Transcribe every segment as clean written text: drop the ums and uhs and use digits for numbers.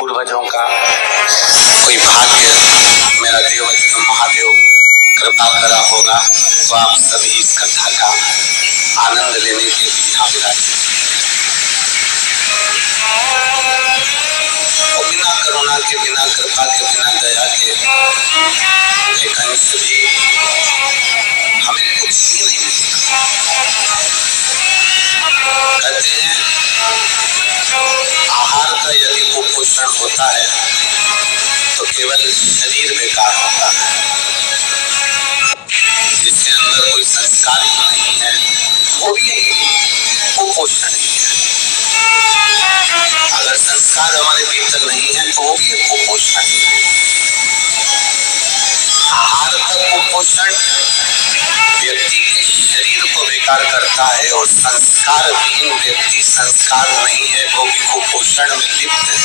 पूर्वजों का कोई भाग्य मेरा देव महादेव कृपा करा होगा तो आप सभी इस कथा का आनंद लेने के लिए यहाँ विराजित। बिना करुणा के, बिना कृपा के, बिना दया के एक अंश भी हमें कुछ भी नहीं मिलता। कहते हैं आहार का यदि कुपोषण होता है तो केवल शरीर बेकार होता है, जिसके अंदर कोई संस्कार ही नहीं है वो भी कुपोषण ही है। अगर संस्कार हमारे भीतर नहीं है तो वो भी कुपोषण है। आहार का कुपोषण व्यक्ति के शरीर को बेकार करता है और संस्कार विहीन व्यक्ति, संस्कार नहीं है वो भी कुपोषण में लिप्त है।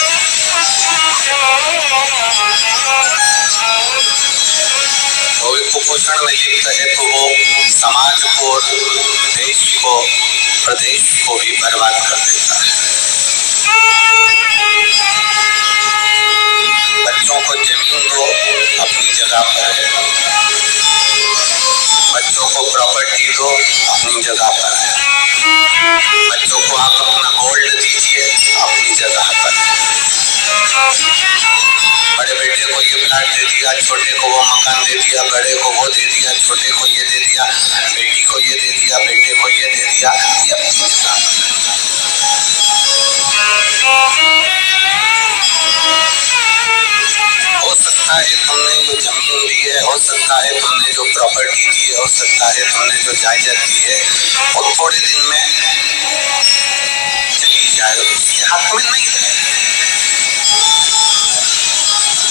वो भी कुपोषण में लिप्त है तो वो समाज को, देश को, प्रदेश को भी बर्बाद कर देता है। बच्चों को जमीन दो अपनी जगह पर है, बच्चों को प्रॉपर्टी दो अपनी जगह पर है, बच्चों को आप अपना गोल्ड दीजिए अपनी जगह पर है। बड़े बेटे को ये प्लाट दे दिया, छोटे को वो मकान दे दिया, बड़े को वो दे दिया, छोटे को ये दे दिया, बेटी को ये दे दिया, बेटे को ये दे दिया, ये अपनी जगह पर है। हो सकता है तुमने जो जमीन दी है, हो सकता है तुमने जो प्रॉपर्टी दी है, हो सकता है तुमने जो जायदाद दी है वो थोड़े दिन में चली जाए, उसके हाथ में नहीं रहे।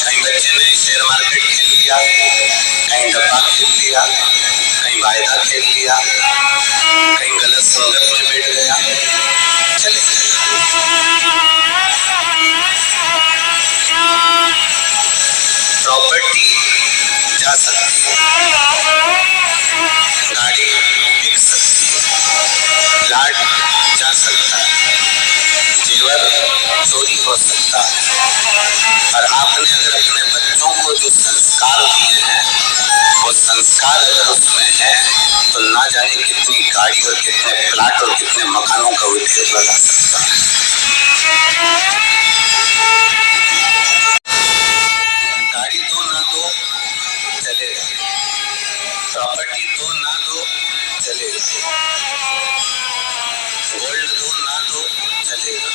कहीं बच्चे ने शेयर मार्केट खेल लिया, कहीं डब्बा खेल लिया, कहीं वायदा खेल लिया, कहीं गलत संगत में बैठ गया, चले गया। प्रॉपर्टी जा सकती है, गाड़ी बिक सकती है, प्लाट जा सकता है, जेवर चोरी हो सकता है, और आपने अगर अपने बच्चों को जो संस्कार दिए हैं वो संस्कार अगर उसमें है तो ना जाने कितनी गाड़ी और कितने प्लाट और कितने मकानों का वो ढेर लगा सकता है। गाड़ी दो ना दो चलेगा, प्रॉपर्टी दो ना दो चलेगा, गोल्ड दो ना दो चलेगा,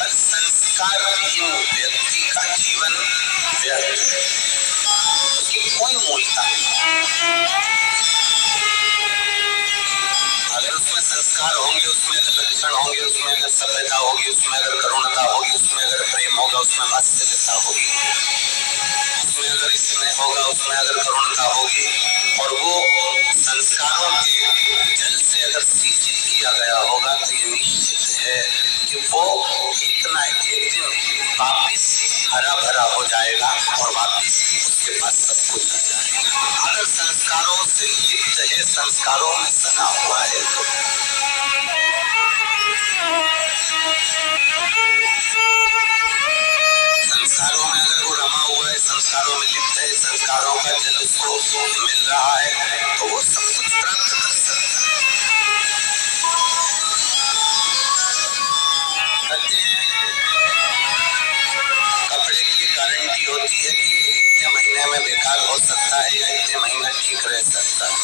पर संस्कार विहीन व्यक्ति का जीवन व्यर्थ है, उसकी कोई मूलता नहीं। अगर उसमें संस्कार होंगे, उसमें अगर लक्षण होंगे, उसमें अगर सभ्यता होगी, उसमें अगर करुणता होगी, उसमें अगर प्रेम होगा, उसमें वात्सल्यता होगी, उसमें अगर स्नेह होगा, उसमें अगर करुणता होगी, और वो संस्कारों के जल से अगर सिंचित किया गया होगा तो ये निश्चित है कि वो एक ना एक दिन वापिस हरा भरा हो जाएगा और वापिस उसके पास सब कुछ आ जाएगा। अगर संस्कारों से लिप्त है, संस्कारों में सना हुआ है तो संस्कारों में अगर वो रमा हुआ है, संस्कारों में लिप्त है, संस्कारों का जल उसको मिल रहा है तो वो सब कुछ प्राप्त कर सकता है। कहते हैं कपड़े की गारंटी होती है कि इतने महीने में बेकार हो सकता है या इतने महीना ठीक रह सकता है।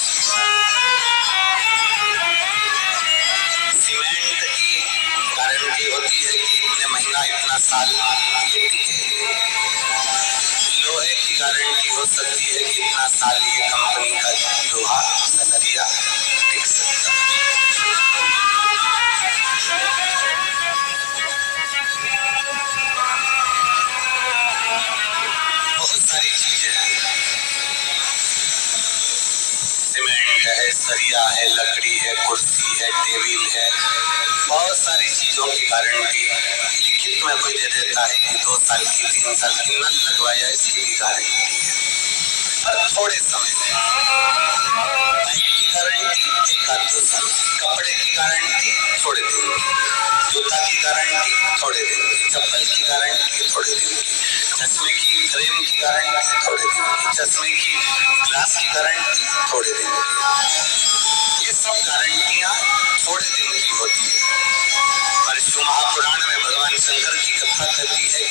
सीमेंट की गारंटी होती है कि इतने महीना, इतना साल ये टिकेगा। लोहे की गारंटी हो सकती है कि इतना साल ये कंपनी का लोहा सरिया टिक सकता है। बहुत सारी चीजें हैं, सीमेंट है, सरिया है, लकड़ी है, कुर्सी है, टेबल है, बहुत सारी चीजों की गारंटी लिखित में कोई दे देता है कि 2 साल की, 3 साल की, नल लगवाया इसकी भी गारंटी है, पर थोड़े समय में। बाइक की गारंटी 1 आध 2 साल, कपड़े की गारंटी थोड़े दिन की, जूता की गारंटी थोड़े दिन की, चप्पल की गारंटी थोड़े दिन की, चश्मे की फ्रेम की गारंटी थोड़े दिन की, चश्मे की ग्लास की गारंटी थोड़े दिन की। ये सब गारंटियां थोड़े दिन की होती है। पर शिव महापुराण में भगवान शंकर की कथा कहती है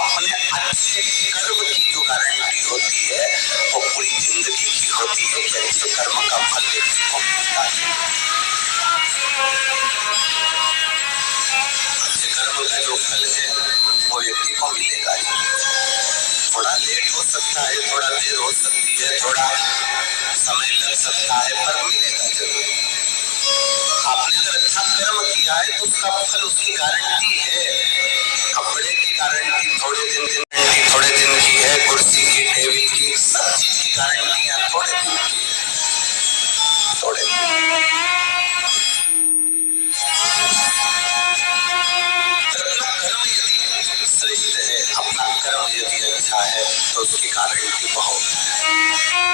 अपने अच्छे कर्म की जो गारंटी होती है वो पूरी जिंदगी की होती है कि अच्छे कर्म का फल व्यक्ति को मिलता है। अच्छे कर्म का जो फल है वो व्यक्ति को मिलेगा ही। थोड़ा लेट हो सकता है, थोड़ा देर हो सकती है, थोड़ा समय लग सकता है, पर मिलेगा जरूर। आपने अगर अच्छा कर्म किया है तो उसका फल, उसकी गारंटी है। कपड़े की गारंटी थोड़े दिन की है, कुर्सी की, टेबल की, सब चीज की गारंटियां थोड़े दिन की है, थोड़े दिन। अपना कर्म यदि श्रेष्ठ है, अपना कर्म यदि अच्छा है तो उसकी गारंटी बहुत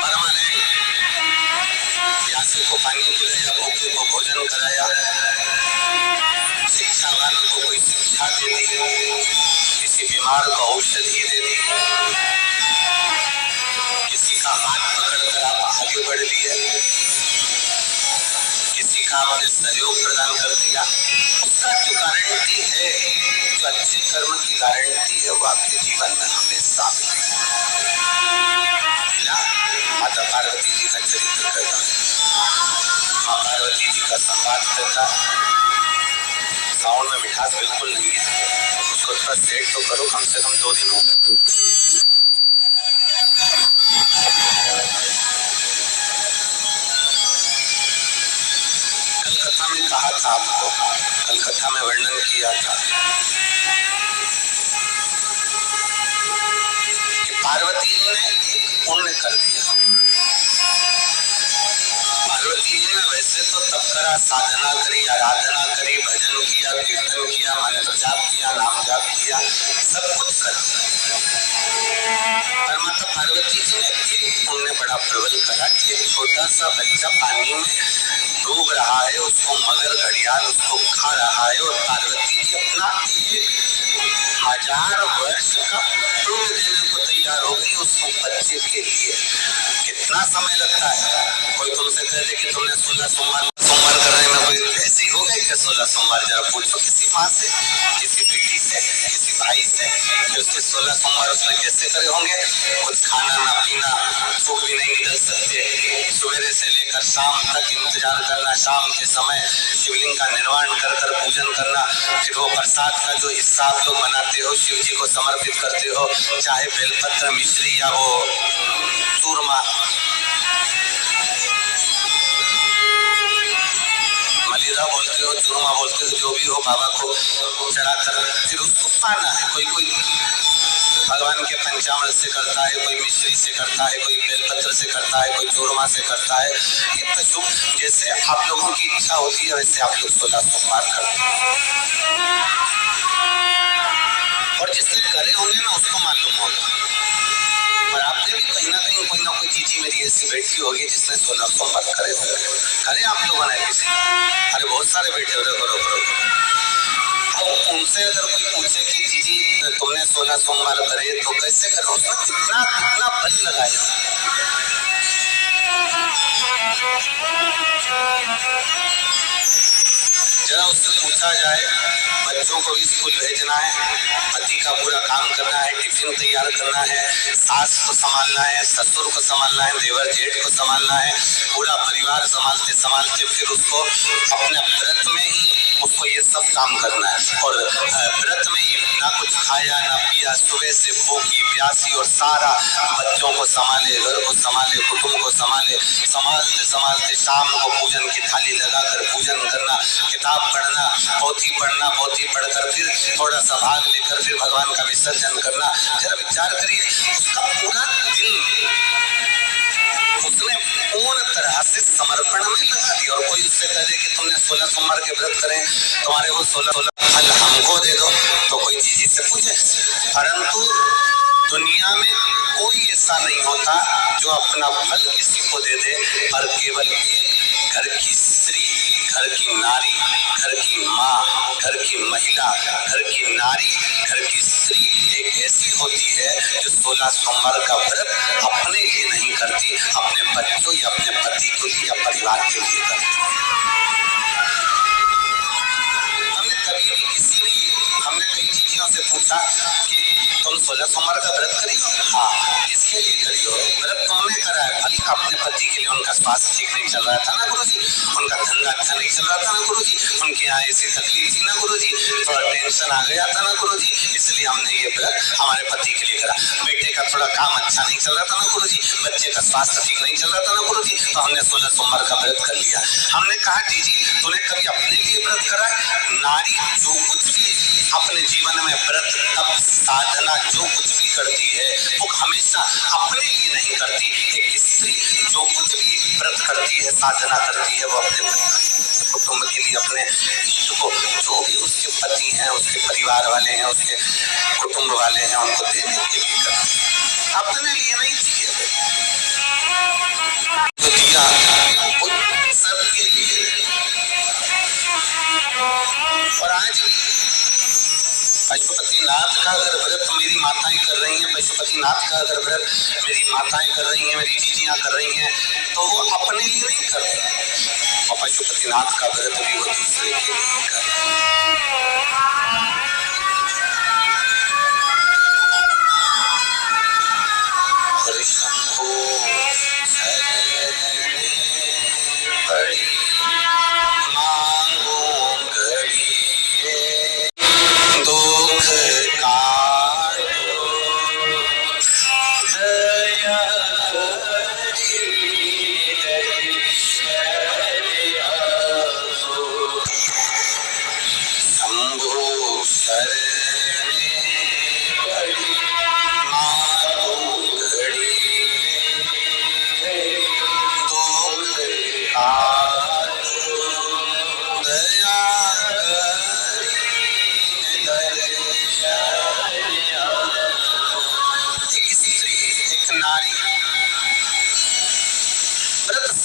परमानेंट। प्यासे को पानी पिलाया, भूखे को भोजन कराया, शिक्षावान को कोई शिक्षा दे दी, किसी बीमार को औषधि दे दी, किसी का हाथ पकड़कर आप आगे बढ़ लिए, किसी का आपने सहयोग प्रदान कर दिया, उसका जो गारंटी है, जो अच्छे कर्म की गारंटी है, वो आपके जीवन में हमेशा मिला। माता पार्वती जी का चरित्र कहता है, माँ पार्वती जी का संवाद कहता है। साउंड में मिठास बिल्कुल नहीं है, उसको थोड़ा सेट तो करो, कम से कम 2 दिन हो गए। कल कथा में कहा था आपको, कल कथा में वर्णन किया था कि पार्वती जी ने एक पुण्य कर दिया। पार्वती जी ने वैसे तो तप करा, साधना करी, आराधना करी, भजन किया, कीर्तन किया, मंत्र जाप किया, नाम जाप किया, सब कुछ करा, पर माता पार्वती जी ने एक पुण्य बड़ा प्रबल करा कि एक छोटा सा बच्चा पानी में डूब रहा है, उसको मगर घड़ियाल उसको खा रहा है, और पार्वती जी अपना 1000 वर्ष का पुण्य देने को तैयार हो गई उस बच्चे के लिए। कितना समय लगता है? कोई तुमसे कह दे कि तुमने 16 सोमवार करने में कोई ऐसी हो गई क्या? 16 सोमवार जरा पूछो किसी माँ से, किसी बेटी से, किसी भाई से कि उसके 16 सोमवार उसने कैसे करे होंगे। कुछ खाना ना पीना, भूख भी नहीं निकल सकते, सवेरे से लेकर शाम तक इंतजार करना, शाम के समय शिवलिंग का निर्माण कर कर पूजन करना, फिर वो प्रसाद का जो हिस्सा आप लोग बनाते हो, शिव जी को समर्पित करते हो, चाहे बेलपत्र, मिश्री या वो चूरमा, मलिदा बोलते हो, चूरमा बोलते हो, जो भी हो, बाबा को चढ़ाकर फिर उसको पाना है। कोई कोई भगवान के पंचामृत से करता है, कोई मिश्री से करता है, कोई बेलपत्र से करता है, कोई चूरमा से करता है। ये पशु जैसे आप लोगों की इच्छा होती है वैसे आप लोग 16 सोमवार करते हैं, और जिसने करे होंगे ना उसको मालूम होगा। पर आपने भी कहीं ना कोई जीजी मेरी ऐसी बैठी होगी जिसने 16 सोमवार करे होंगे। करे आप लोगों ने किसी? अरे बहुत सारे बैठे हो रहे, करो। अब उनसे अगर कोई पूछे कि जीजी तुमने 16 सोमवार करे तो कैसे करो, उसमें कितना बल लगाया। जरा उससे पूछा जाए, बच्चों को स्कूल भेजना है, पति का पूरा काम करना है, टिफिन तैयार करना है, सास को संभालना है, ससुर को संभालना है, देवर जेठ को संभालना है, पूरा परिवार संभालते फिर उसको अपने व्रत में ही उसको ये सब काम करना है, और व्रत में ही ना कुछ खाया ना पिया, सुबह से भूखी प्यासी, और सारा बच्चों को संभाले, घर को संभाले, कुटुंब को संभाले, संभालते शाम को पूजन की थाली लगाकर पूजन करना, किताब पढ़ना, पोथी पढ़ना, पोथी पढ़कर फिर थोड़ा सा भाग लेकर फिर भगवान का विसर्जन करना। जरा विचार करिए, उसका पूरा दिन उसने पूर्ण तरह से समर्पण में लगा दिया। और कोई उससे कह दे कि तुमने 16 सोमवार के व्रत करें, तुम्हारे वो 16 फल हमको दे दो, तो कोई जीजी से पूछे। परंतु दुनिया में कोई ऐसा नहीं होता जो अपना फल किसी को दे दे, पर केवल एक घर की स्त्री, घर की नारी, घर की माँ, घर की महिला, घर की नारी, घर की स्त्री एक ऐसी होती है जो 16 सोमवार का व्रत अपने लिए नहीं करती, अपने बच्चों या अपने पति के लिए या परिवार के लिए करती। हमने कई चीजों से पूछा कि तुम 16 सोमवार का व्रत करियो? हाँ। किसके लिए करियो? व्रत तुमने करा है, भले अपने पति के लिए। उनका स्वास्थ्य ठीक नहीं चल रहा था ना गुरुजी, उनका धंधा अच्छा नहीं चल रहा था ना गुरुजी, उनके यहाँ ऐसी तकलीफ थी ना गुरुजी, थोड़ा टेंशन आ गया था ना गुरुजी, इसलिए हमने ये व्रत हमारे पति के लिए करा। बेटे का थोड़ा काम अच्छा नहीं चल रहा था ना गुरुजी, बच्चे का स्वास्थ्य ठीक नहीं चल रहा था ना गुरुजी, तो हमने 16 सोमवार का व्रत कर लिया। हमने कहा जी तूने कभी अपने लिए व्रत करा? नारी जो कुछ भी अपने जीवन में व्रत तप साधना जो कुछ भी करती है वो हमेशा अपने लिए नहीं करती। एक स्त्री जो कुछ भी व्रत करती है, साधना करती है, वो अपने कुटुंब के लिए, अपने को जो भी उसके पति हैं, उसके परिवार वाले हैं, उसके कुटुंब वाले हैं, उनको देने के लिए करती है, अपने लिए नहीं दिए तो दिया सबके लिए। और आज पशुपतिनाथ का अगर व्रत मेरी माताएं कर रही हैं, पशुपतिनाथ का अगर व्रत मेरी माताएं कर रही हैं, मेरी जीजियां कर रही हैं, तो वो अपने लिए नहीं कर रही, और पशुपतिनाथ का व्रत भी वो दूसरे के लिए कर रही है।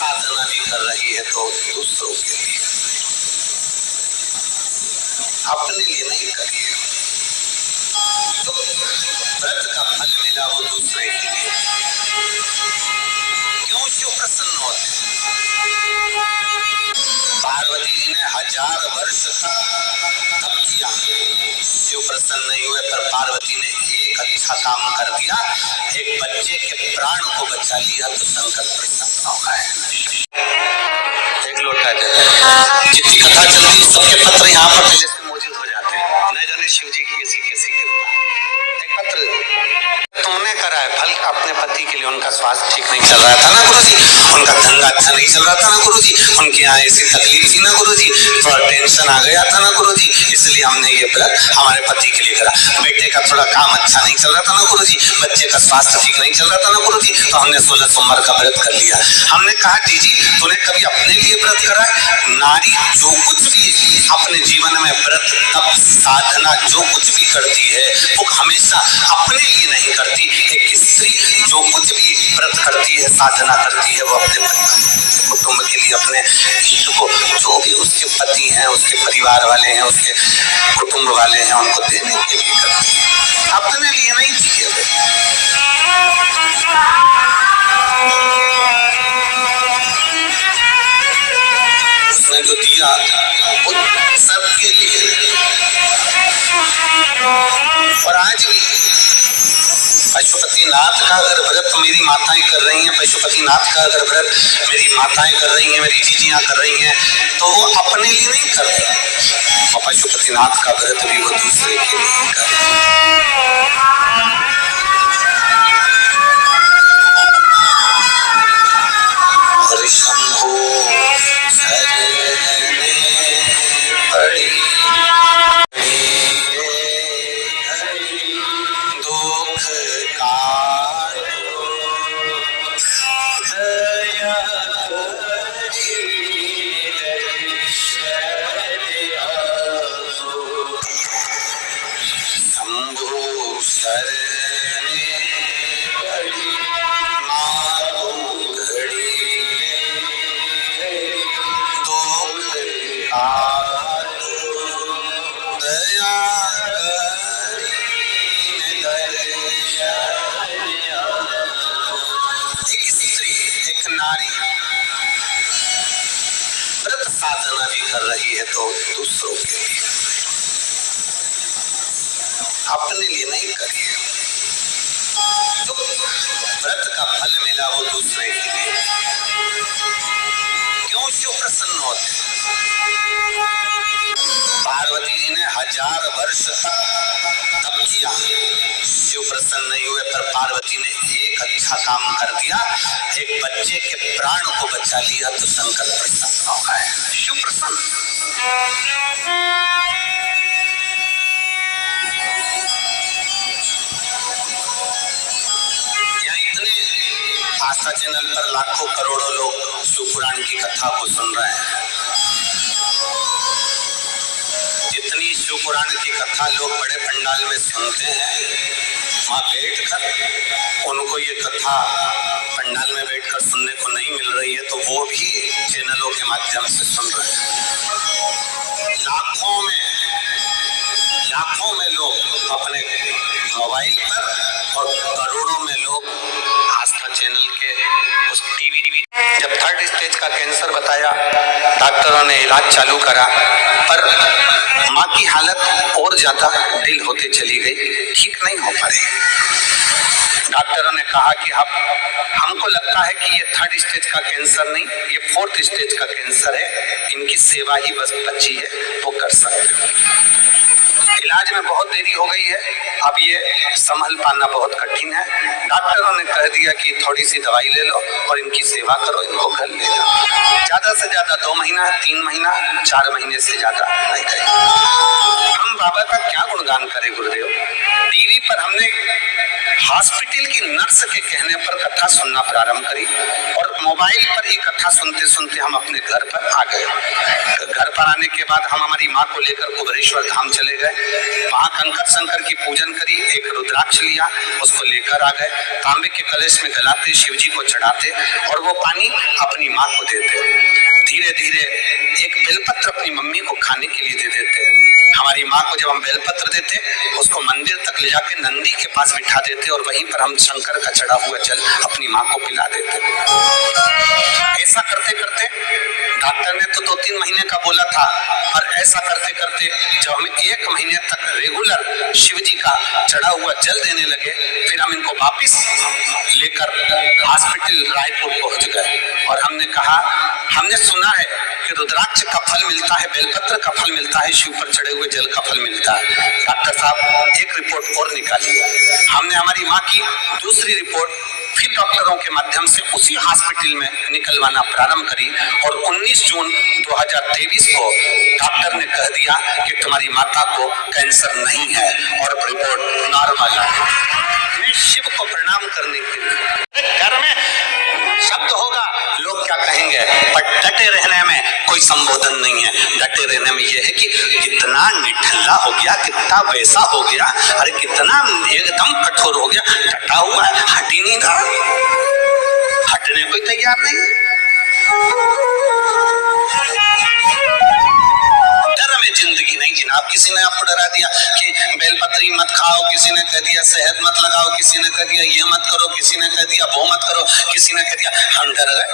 साधना भी कर रही है तो दूसरों के लिए, अपने लिए नहीं करिए। तो व्रत का फल मिला वो दूसरे के लिए। क्यों शिव प्रसन्न होते? पार्वती जी ने 1000 वर्ष तक तप किया, शिव प्रसन्न नहीं हुए, पर पार्वती ने एक अच्छा काम कर दिया, एक बच्चे के प्राण को बचा लिया, तो शंकर प्रसन्न हो गए। एक लोटा जितनी कथा चलती है सबके पत्र यहाँ पर पहले से मौजूद हो जाते हैं, न जाने शिव जी की ऐसी कैसी कृपा। एक पत्र तुमने करा है, फल अपने पति के लिए। उनका स्वास्थ्य ठीक नहीं चल रहा था ना गुरुजी, उनका धंधा अच्छा नहीं चल रहा था ना गुरुजी, उनके यहाँ ऐसी तकलीफ थी ना गुरुजी, थोड़ा टेंशन आ गया था ना गुरुजी, इसलिए हमने ये व्रत हमारे पति के लिए करा। बेटे का थोड़ा काम अच्छा नहीं चल रहा था ना गुरुजी, बच्चे का स्वास्थ्य ठीक नहीं चल रहा था ना गुरुजी, तो हमने 16 सोमवार का व्रत कर लिया। हमने कहा जी तूने कभी अपने लिए व्रत करा? नारी जो कुछ भी अपने जीवन में व्रत तप साधना जो कुछ भी करती है वो हमेशा अपने लिए नहीं करती। एक स्त्री जो कुछ भी व्रत करती है, साधना करती है, वो अपने कुटुंब के लिए, अपने को जो भी उसके पति हैं, उसके परिवार वाले हैं, उसके कुटुंब वाले हैं, उनको देने के लिए करती है, अपने लिए नहीं दिए। उसने जो दिया वो सबके लिए। और आज भी पशुपतिनाथ का अगर व्रत मेरी माताएं कर रही हैं, पशुपतिनाथ का अगर व्रत मेरी माताएं कर रही हैं, मेरी जीजियां कर रही हैं, तो वो अपने लिए नहीं कर रही, और पशुपतिनाथ का व्रत भी वो दूसरे के लिए कर रही है। शंभो शरणे पड़ी दुख काटो दया शंभो शरणे पड़ी माँ घड़ी तो नारी व्रत साधना भी कर रही है तो दूसरों के लिए, अपने लिए नहीं करिए। जो व्रत का फल मिला वो दूसरे के लिए। क्यों शिव प्रसन्न होते? पार्वती जी ने 1000 वर्ष तक तप किया, शिव प्रसन्न नहीं हुए, पर पार्वती ने एक अच्छा काम कर दिया, एक बच्चे के प्राण को बचा लिया, तो शंकर प्रसन्न हो गए। शिव प्रसन्न। यहाँ इतने आस्था चैनल पर लाखों करोड़ों लोग शिव पुराण की कथा को सुन रहे हैं। जितनी शिव पुराण की कथा लोग बड़े पंडाल में सुनते हैं, वहां बैठकर उनको ये कथा पंडाल में बैठकर सुनने को नहीं मिल रही है, तो वो भी चैनलों के माध्यम से सुन रहे हैं। लाखों में लोग अपने मोबाइल पर और करोड़ों में लोग आस्था चैनल के उस टीवी। जब 3rd स्टेज का कैंसर बताया, डॉक्टरों ने इलाज चालू करा, पर माँ की हालत और ज्यादा ढील होते चली गई, ठीक नहीं हो पा रही। डॉक्टरों ने कहा कि हमको लगता है कि ये 3rd स्टेज का कैंसर नहीं, ये 4th स्टेज का कैंसर है, इनकी सेवा ही बस बची है, वो कर सकते हैं। इलाज में बहुत देरी हो गई है, अब ये संभल पाना बहुत कठिन है। डॉक्टरों ने कह दिया कि थोड़ी सी दवाई ले लो और इनकी सेवा करो, इनको घर ले जाओ। ज्यादा से ज्यादा 2 महीना, 3 महीना, 4 महीने से ज्यादा नहीं करें। हम बाबा का क्या गुणगान करें गुरुदेव। टीवी पर हमने हॉस्पिटल की नर्स के कहने पर कथा सुनना प्रारंभ करी, और मोबाइल पर ही कथा सुनते सुनते हम अपने घर पर आ गए। घर पर आने के बाद हम हमारी माँ को लेकर कुबेरेश्वर धाम चले गए, वहां कंकर शंकर की पूजन करी, एक रुद्राक्ष लिया, उसको लेकर आ गए, तांबे के कलश में गलाते, शिव जी को चढ़ाते और वो पानी अपनी माँ को देते। धीरे धीरे एक बेलपत्र अपनी मम्मी को खाने के लिए दे देते। हमारी माँ को जब हम बेलपत्र देते, उसको मंदिर तक ले जाके नंदी के पास बिठा देते और वहीं पर हम शंकर का चढ़ा हुआ जल अपनी माँ को पिला देते। ऐसा करते करते डॉक्टर ने तो 2-3 महीने का बोला था, और ऐसा करते करते जब हम 1 महीने तक रेगुलर शिव जी का चढ़ा हुआ जल देने लगे, फिर हम इनको वापिस लेकर हॉस्पिटल रायपुर पहुंच गए। और हमने कहा, हमने सुना है कि रुद्राक्ष का फल मिलता है, बेलपत्र का फल मिलता है, शिव पर चढ़े हुए जल का फल मिलता है। डॉक्टर साहब एक रिपोर्ट और निकालिए। हमने हमारी माँ की दूसरी रिपोर्ट फिर डॉक्टरों के माध्यम से उसी हॉस्पिटल में निकलवाना प्रारंभ करी, और 19 जून 2023 को डॉक्टर ने कह दिया कि तुम्हारी माता को कैंसर नहीं है और रिपोर्ट नॉर्मल है। मैं शिव को प्रणाम करने के लिए घर में शब्द होगा, लोग क्या कहेंगे, पर डटे रहने में कोई संबोधन नहीं है। डटे रहने में यह है कि कितना निठल्ला हो गया, कितना वैसा हो गया, अरे कितना एकदम कठोर हो गया, डटा हुआ है, हट ही नहीं रहा, हटने कोई तैयार नहीं। डर में जिंदगी नहीं जनाब। किसी ने आपको डरा दिया कि बेलपत्री मत खाओ, किसी ने कह दिया शहद मत लगाओ, किसी ने कह दिया ये मत करो, किसी ने कह दिया वो मत करो, किसी ने कह दिया, हम डर गए,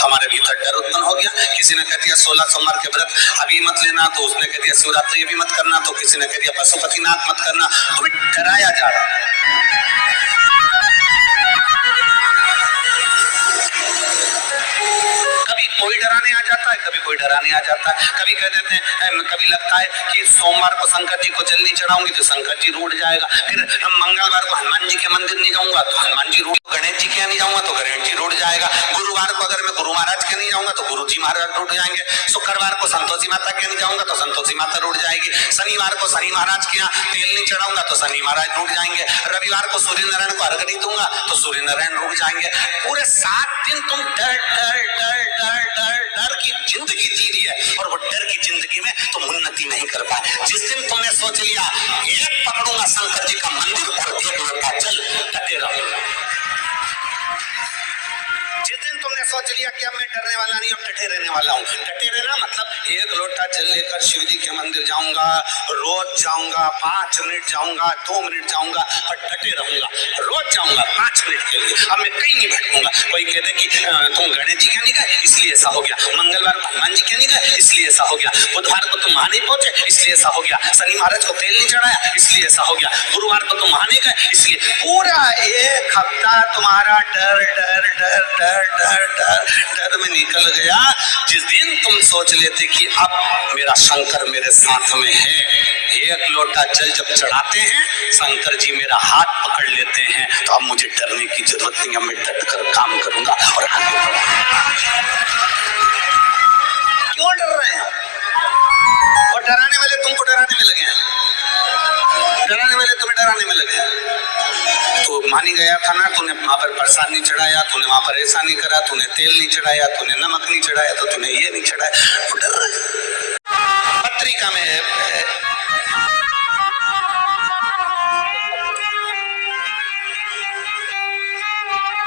हमारे भीतर डर उत्पन्न हो गया। किसी ने कह दिया 16 सोमवार के व्रत अभी मत लेना, तो उसने कह दिया शिवरात्रि भी मत करना, तो किसी ने कह दिया पशुपतिनाथ मत करना। तो डराया जा रहा। कोई डराने आ जाता है, कभी कोई डराने आ जाता है, कभी कह देते हैं, कभी लगता है कि सोमवार को शंकर जी को जल नहीं चढ़ाऊंगी तो शंकर जी रूठ जाएगा, फिर मंगलवार को हनुमान जी के मंदिर नहीं जाऊंगा तो हनुमान जी रूठ, गणेश जी के यहाँ नहीं जाऊंगा तो गणेश जी रूठ जाएगा, गुरुवार को अगर मैं गुरु महाराज के नहीं जाऊंगा तो गुरु जी महाराज रूठ जाएंगे, शुक्रवार को संतोषी माता के नहीं जाऊंगा तो संतोषी माता रूठ जाएगी, शनिवार को शनि महाराज के यहाँ तेल नहीं चढ़ाऊंगा तो शनि महाराज रूठ जाएंगे, रविवार को सूर्य नारायण को अर्घ नहीं दूंगा तो सूर्य नारायण रूठ जाएंगे। पूरे 7 दिन तुम डर डर डर डर डर डर की जिंदगी जी रही है, और वो डर की जिंदगी में तुम उन्नति नहीं कर पाए। जिस दिन तुमने सोच लिया एक पकड़ूंगा शंकर जी का मंदिर और 1 लोटा जल, डटे रहो। जिस दिन तुमने सोच सोच लिया कि अब मैं डरने वाला नहीं, अब डटे रहने वाला हूँ। डटे रहना मतलब 1 लोटा जल लेकर शिव जी के मंदिर जाऊंगा, रोज जाऊंगा, 5 मिनट जाऊंगा, 2 मिनट जाऊंगा, और डटे रहूंगा। रोज जाऊंगा 5 मिनट के लिए, अब मैं कहीं नहीं भटकूंगा। कोई कहते कि तुम गणेश जी क्या नहीं गए इसलिए ऐसा हो गया, मंगलवार को हनुमान जी क्या नहीं गए इसलिए ऐसा हो गया, बुधवार को तुम वहां नहीं पहुंचे इसलिए ऐसा हो गया, शनि महाराज को तेल नहीं चढ़ाया इसलिए ऐसा हो गया, गुरुवार को तुम वहां नहीं गए इसलिए। पूरा 1 हफ्ता तुम्हारा डर डर डर डर डर डर डर में निकल गया। जिस दिन तुम सोच लेते कि अब मेरा शंकर मेरे साथ में है, 1 लोटा जल जब चढ़ाते हैं शंकर जी मेरा हाथ पकड़ लेते हैं, तो अब मुझे डरने की जरूरत नहीं, अब मैं डट कर काम करूंगा और आगे बढ़ूंगा। क्यों डर रहे हैं? और डराने वाले तुमको डराने में लगे हैं, डराने वाले तुम्हें डराने में लगे हैं। तो मान ही गया था ना, तूने वहां पर प्रसाद नहीं चढ़ाया, तूने वहां पर ऐसा नहीं करा, तूने तेल नहीं चढ़ाया, तूने नमक नहीं चढ़ाया, तो तूने ये नहीं चढ़ाया, तो डर रहे। पत्रिका में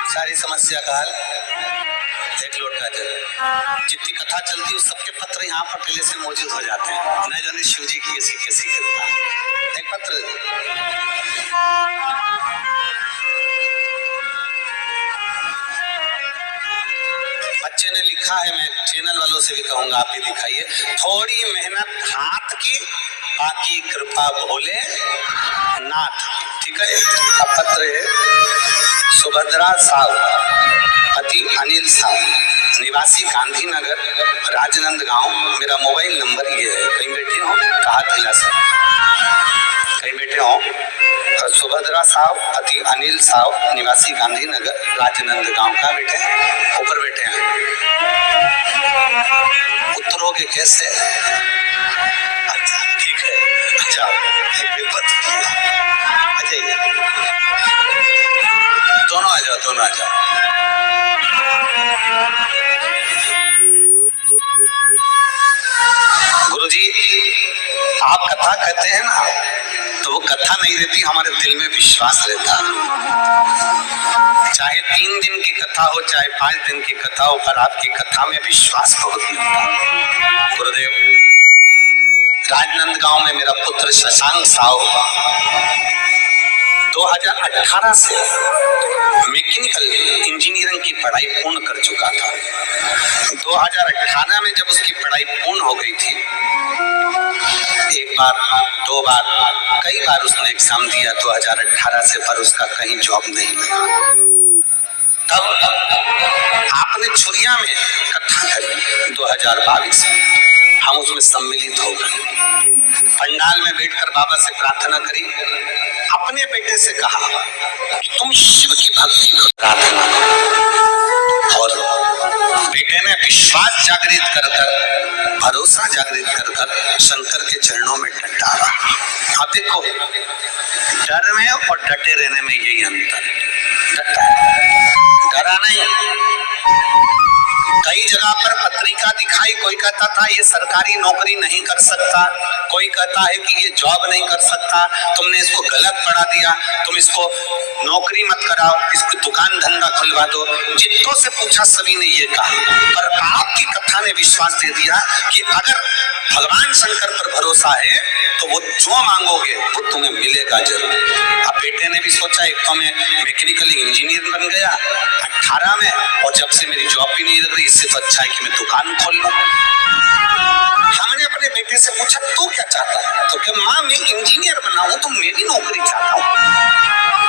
सारी समस्या का हल 1 लोटा जल। जितनी कथा चलती है सबके पत्र यहाँ पर पहले से मौजूद हो जाते हैं। न जाने शिव जी की ऐसी कैसी कृपा। एक पत्र बच्चे ने लिखा है, मैं चैनल वालों से भी कहूंगा आप भी दिखाइए। थोड़ी मेहनत हाथ की, बाकी कृपा भोले नाथ। ठीक है, अब पत्र है सुभद्रा साहु पति अनिल साहु, निवासी गांधीनगर राजनंद गांव। मेरा मोबाइल नंबर ये है, कहीं बैठे हो कहा थिला से, कहीं बैठे हो। सुभद्रा साहु पति अनिल साहु, निवासी गांधीनगर राजनंद गांव। का बैठे हैं? ऊपर बैठे हैं। उतरोगे कैसे? अच्छा ठीक है, अच्छा दोनों आ जाओ, दोनों आ जाओ। गुरुजी आप कथा कहते हैं ना, तो वो कथा नहीं रहती, हमारे दिल में विश्वास रहता। चाहे 3 दिन की कथा हो, चाहे 5 दिन की कथा हो, पर आपकी कथा में विश्वास बहुत मिलता। गुरुदेव, राजनंद गांव में मेरा पुत्र शशांक साहु 2018 से मैकेनिकल इंजीनियरिंग की पढ़ाई पूर्ण कर चुका था। 2018 में जब उसकी पढ़ाई पूर्ण हो गई थी, 1 बार 2 बार कई बार उसने एग्जाम दिया 2018 से, पर उसका कहीं जॉब नहीं लगा। तब आपने छुरिया में कथा करी 2022 में, हम उसमें सम्मिलित हो गए। पंडाल में बैठकर बाबा से प्रार्थना करी, अपने बेटे से कहा कि तुम शिव की भक्ति करो, प्रार्थना। और बेटे ने विश्वास जागृत कर कर, भरोसा जागृत कर कर शंकर के चरणों में डट डाला। अब देखो, डर में और डटे रहने में यही अंतर। डरा नहीं। कई जगह पर पत्रिका दिखाई, कोई कहता था ये सरकारी नौकरी नहीं कर सकता, कोई कहता है कि ये जॉब नहीं कर सकता, तुमने इसको गलत पढ़ा दिया, तुम इसको नौकरी मत कराओ, इसको दुकान धंधा खुलवा दो। जितनों से पूछा सभी ने ये कहा, पर आपकी कथा ने विश्वास दे दिया कि अगर भगवान शंकर पर भरोसा है तो वो जो मांगोगे वो तुम्हें मिलेगा जरूर। अब बेटे ने भी सोचा, एक तो मैं मैकेनिकल इंजीनियर बन गया 18 में, और जब से मेरी जॉब भी नहीं लग रही, इससे तो अच्छा है कि मैं दुकान खोल लूं। हमने अपने बेटे से पूछा तू क्या चाहता है, तो क्या माँ मैं इंजीनियर बना हूं, तो मैं भी नौकरी चाहता हूँ।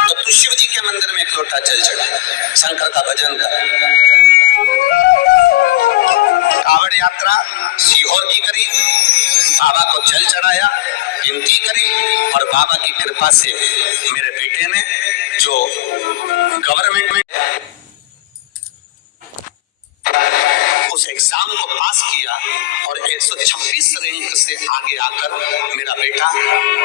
तो तू शिव जी के मंदिर में 1 लोटा जल चढ़ा, शंकर का भजन कर। कावड़ यात्रा सीहोर की करी, बाबा को जल चढ़ाया, विनती करी, और बाबा की कृपा से मेरे बेटे ने जो गवर्नमेंट में उस एग्जाम को पास किया और 126 रैंक से आगे आकर मेरा बेटा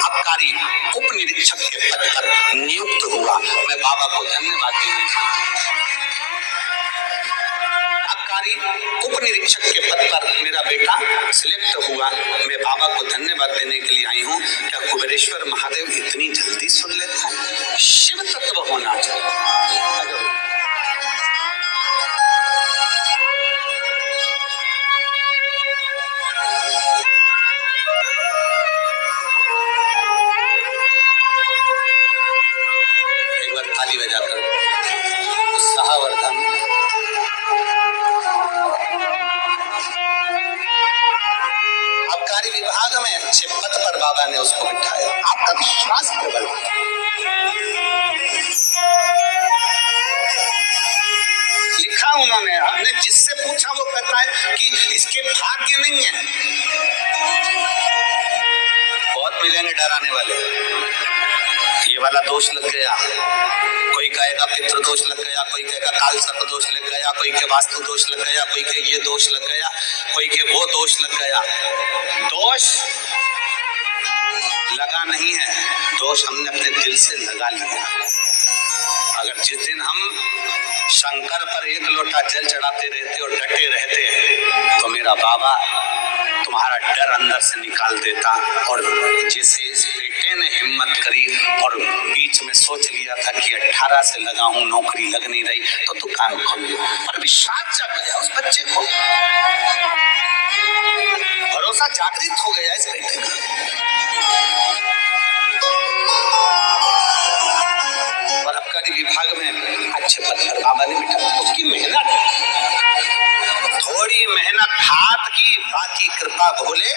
आबकारी उप निरीक्षक के पद पर नियुक्त हुआ। मैं बाबा को धन्यवाद देना चाहता हूं। आबकारी उप निरीक्षक के पद पर मेरा बेटा सिलेक्ट हुआ। मैं बाबा को धन्यवाद देने के लिए आई हूँ। क्या कुबेरेश्वर महादेव इतनी जल्दी सुन लेता है? शिव तत्व होना चाहिए। ताली बजाकर उत्साहवर्धन। आबकारी विभाग में अच्छे पद पर बाबा ने उसको बिठाया। आपका विश्वास प्रबल, लिखा उन्होंने, हमने जिससे पूछा वो कहता है कि इसके भाग्य नहीं है। बहुत मिलेंगे डराने वाले, ये वाला दोष लग गया, कोई कहेगा पितृ दोष लग गया, कोई कहेगा काल सर्प दोष लग गया, कोई के वास्तु दोष लग गया, कोई के ये दोष लग गया, कोई के वो दोष लग गया। दोष लगा नहीं है, दोष हमने अपने दिल से लगा लिया। अगर जिस दिन हम शंकर पर एक लोटा जल चढ़ाते रहते और डटे रहते तो मेरा बाबा तुम्हारा डर अंदर से निकाल देता। और जिसे इस बेटे ने हिम्मत करी और बीच में सोच लिया था कि 18 से लगा हूं, नौकरी लग नहीं रही, तो दुकान खोल ली, पर विश्वास जग गया उस बच्चे को, भरोसा जागृत हो गया इस बेटे का। और आबकारी विभाग में अच्छे पद पर बाबा ने बिठा। उसकी मेहनत, थोड़ी मेहनत हाथ की, बाकी कृपा भोले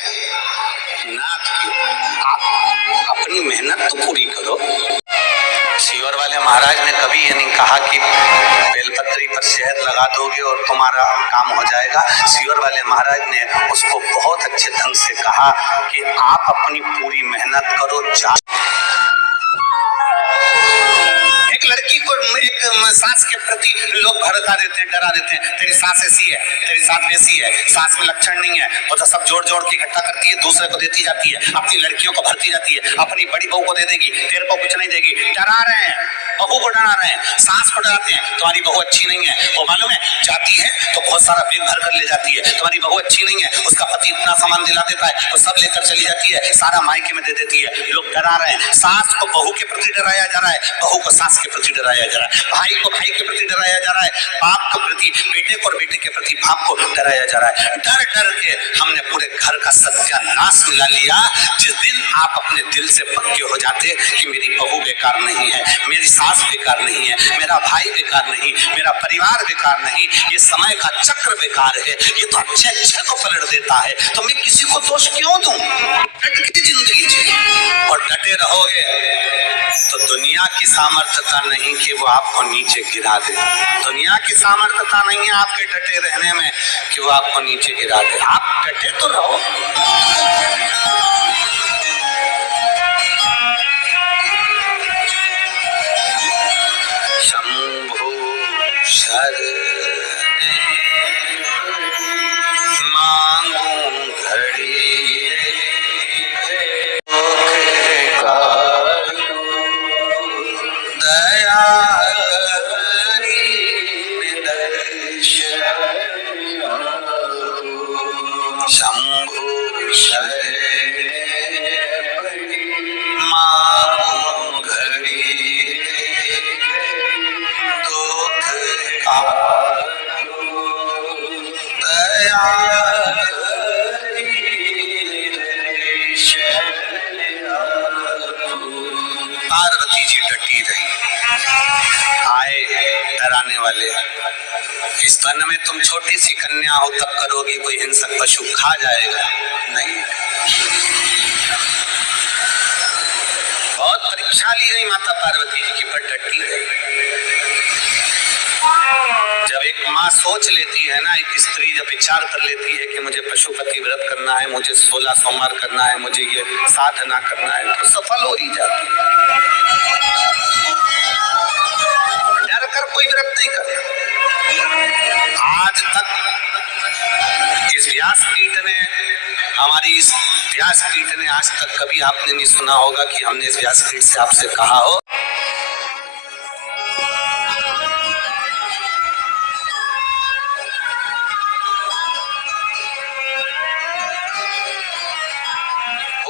नाथ की। आप अपनी मेहनत तो पूरी करो। सीहोर वाले महाराज ने कभी ये नहीं कहा कि बेलपत्री पर शहद लगा दोगे और तुम्हारा काम हो जाएगा। सीहोर वाले महाराज ने उसको बहुत अच्छे ढंग से कहा कि आप अपनी पूरी मेहनत करो। एक लड़की को एक सास के प्रति लोग भड़का देते हैं, डरा देते हैं, तेरी सास ऐसी है, तेरी सास वैसी है, सास में लक्षण नहीं है, वो तो सब जोड़ जोड़ के इकट्ठा करती है, दूसरे को देती जाती है, अपनी लड़कियों को भरती जाती है, अपनी बड़ी बहू को दे देगी, तेरे को कुछ नहीं देगी। डरा रहे हैं, बहू को डरा रहे हैं, सास को डराते हैं, तुम्हारी बहू अच्छी नहीं है। वो मालूम है जाती है तो बहुत सारा बैग भर कर ले जाती है, तुम्हारी बहू अच्छी नहीं है, उसका पति इतना सामान दिला देता है, वो सब लेकर चली जाती है, सारा मायके में दे देती है। लोग डरा रहे हैं, सास को बहू के प्रति डराया जा रहा है, बहू को सास के प्रति डराया जा रहा है, भाई को भाई के प्रति डराया जा रहा है, बाप के प्रति बेटे को और बेटे के प्रति बाप को डराया जा रहा है। डर डर के हमने पूरे घर का सत्यानाश मिला लिया। जिस दिन आप अपने दिल से पक्के हो जाते कि मेरी बहू बेकार नहीं है, मेरी सास बेकार नहीं है, मेरा भाई बेकार नहीं, मेरा परिवार बेकार नहीं, ये समय का चक्र बेकार है, ये तो अच्छे अच्छे को पलट देता है, तो मैं किसी को दोष क्यों दूं? डट के जिंदगी जी और डटे रहोगे तो दुनिया की सामर्थ्यता नहीं कि वो आपको नीचे गिरा दे। दुनिया की सामर्थ्यता नहीं है आपके डटे रहने में कि वो आपको नीचे गिरा दे। आप डटे तो रहो। शंभु शरणे मांगू घड़ी शंभु शरणे मांगू घड़ी दुख दया। पार्वती जी डटी रही। आए डराने वाले, इस वन में तुम छोटी सी कन्या हो तब करोगी, कोई हिंसक पशु खा जाएगा नहीं। बहुत परीक्षा ली गई माता पार्वती जी की, पर डटी रही। जब एक माँ सोच लेती है ना, एक स्त्री जब विचार कर लेती है कि मुझे पशुपति व्रत करना है, मुझे 16 सोमवार करना है, मुझे ये साधना करना है, तो सफल हो ही जाती है। डर कर कोई व्रत नहीं करता। आज तक इस व्यासपीठ ने, हमारी इस व्यासपीठ ने आज तक कभी आपने नहीं सुना होगा कि हमने इस व्यासपीठ से आपसे कहा हो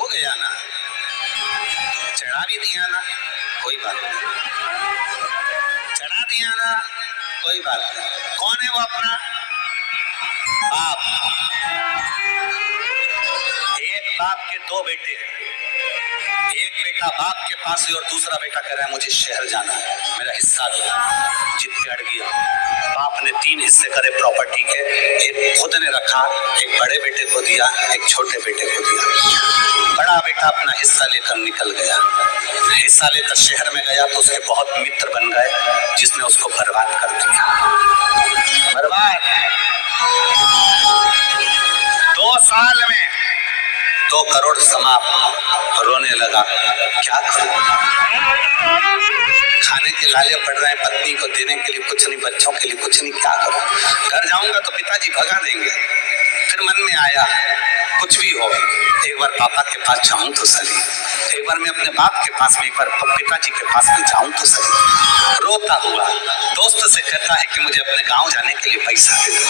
गया ना, चढ़ा भी दिया ना, कोई बात नहीं, चढ़ा दिया ना, कोई बात नहीं। कौन है वो? अपना बाप। एक बाप के दो बेटे हैं, एक बेटा बाप के पास है और दूसरा बेटा कह रहा है मुझे शहर जाना है, मेरा हिस्सा दो। जिद के अड़ गया। बाप ने 3 हिस्से करे प्रॉपर्टी के, एक खुद ने रखा, एक बड़े बेटे को दिया, एक छोटे बेटे को दिया। बड़ा बेटा अपना हिस्सा लेकर निकल गया। हिस्सा लेकर शहर में गया तो उसके बहुत मित्र बन गए, जिसने उसको बर्बाद कर दिया। बर्बाद 2 साल में 2 करोड़ समाप्त। रोने लगा, क्या करूं? खाने के लाले पड़ रहे हैं, पत्नी को देने के लिए कुछ नहीं, बच्चों के लिए कुछ नहीं, क्या करूं? घर जाऊंगा तो पिताजी भगा देंगे। फिर मन में आया कुछ भी हो, एक बार पापा के पास जाऊं तो सही, एक बार मैं अपने बाप के पास में, एक बार पिताजी के पास में जाऊं तो सही। रोता हुआ दोस्त से कहता है कि मुझे अपने गांव जाने के लिए पैसा दे दो।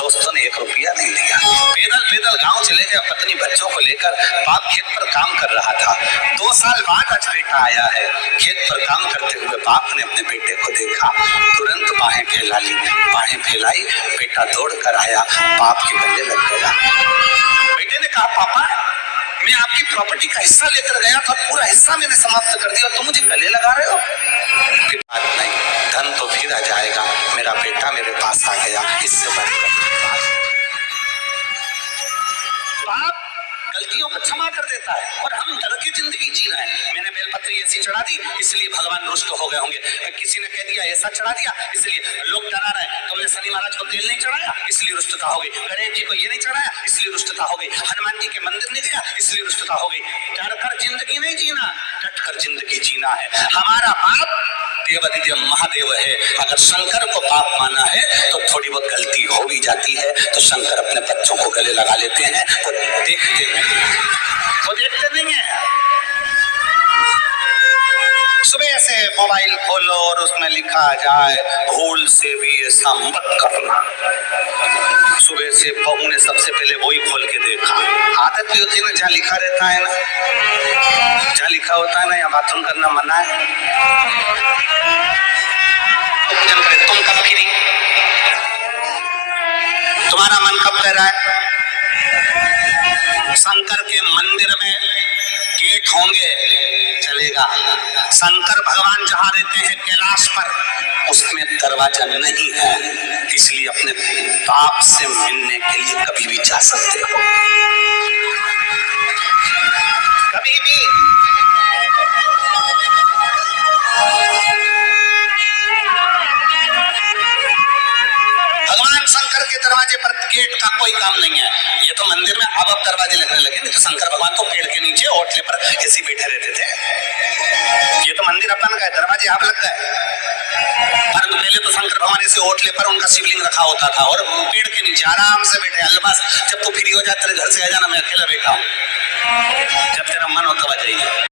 दोस्तों ने 1 रुपया नहीं दिया। पैदल पैदल गांव चले गए, पत्नी बच्चों को लेकर। बाप खेत पर काम कर रहा था। 2 साल बाद आज बेटा आया है। खेत पर काम करते हुए बाप ने अपने बेटे को देखा, तुरंत बाहें फैला ली। बाहें फैलाई, बेटा दौड़ कर आया, बाप के गले लग गया। बेटे ने कहा, पापा मैं आपकी प्रॉपर्टी का हिस्सा लेकर गया था, पूरा हिस्सा मैंने समाप्त कर दिया, तुम मुझे गले लगा रहे हो? बात नहीं, धन तो फिर आ जाएगा, मेरा बेटा मेरे पास आ गया, इससे बढ़कर बाप गलतियों को क्षमा कर देता है और हम डर की जिंदगी जी रहे हैं। मैंने बेलपत्री ऐसी चढ़ा दी इसलिए भगवान रुष्ट हो गए होंगे, किसी ने कह दिया ऐसा चढ़ा दिया इसलिए लोग डरा रहे हैं, तुमने शनि महाराज को तेल नहीं चढ़ाया इसलिए रुष्टता हो गई, गणेश जी को ये नहीं चढ़ाया इसलिए रुष्टता हो गई, हनुमान जी के मंदिर नहीं गया इसलिए रुष्टता हो गई। डर कर जिंदगी नहीं जीना, डट कर जिंदगी जीना है। हमारा बाप देवादिदेव महादेव है। अगर शंकर को बाप माना है तो थोड़ी बहुत गलती हो भी जाती है तो शंकर अपने बच्चों को गले लगा लेते हैं, वो देखते नहीं है। सुबह से मोबाइल खोलो और उसमें लिखा जाए भूल से भी ऐसा मत करना। सुबह से बहू ने सबसे पहले वही खोल के देखा। आदत भी होती है ना, जहाँ लिखा रहता है ना, जहाँ लिखा होता है ना, यहाँ बाथरूम करना मना है। तुम कब फ्री, तुम्हारा मन कब कर रहा है? शंकर के मंदिर में गेट होंगे चलेगा, शंकर भगवान जहाँ रहते हैं कैलाश पर, उसमें दरवाजा नहीं है, इसलिए अपने बाप से मिलने के लिए कभी भी जा सकते हो, कभी भी। भगवान शंकर के दरवाजे पर गेट का कोई काम नहीं है। ये तो मंदिर में अब दरवाजे लगने लगे, नहीं तो शंकर भगवान तो पेड़ के नीचे होटले पर ऐसे बैठे रहते थे। ये तो मंदिर अपन का है, दरवाजे आप लग गए। परंतु पहले तो शंकर भगवान ऐसे होटले पर उनका शिवलिंग रखा होता था और पेड़ के नीचे आराम से बैठे। अलबस जब तू फ्री हो जाए तेरे घर से आ जाना, मैं अकेला बैठा हूँ, जब तेरा मन हो तब आ जाइए।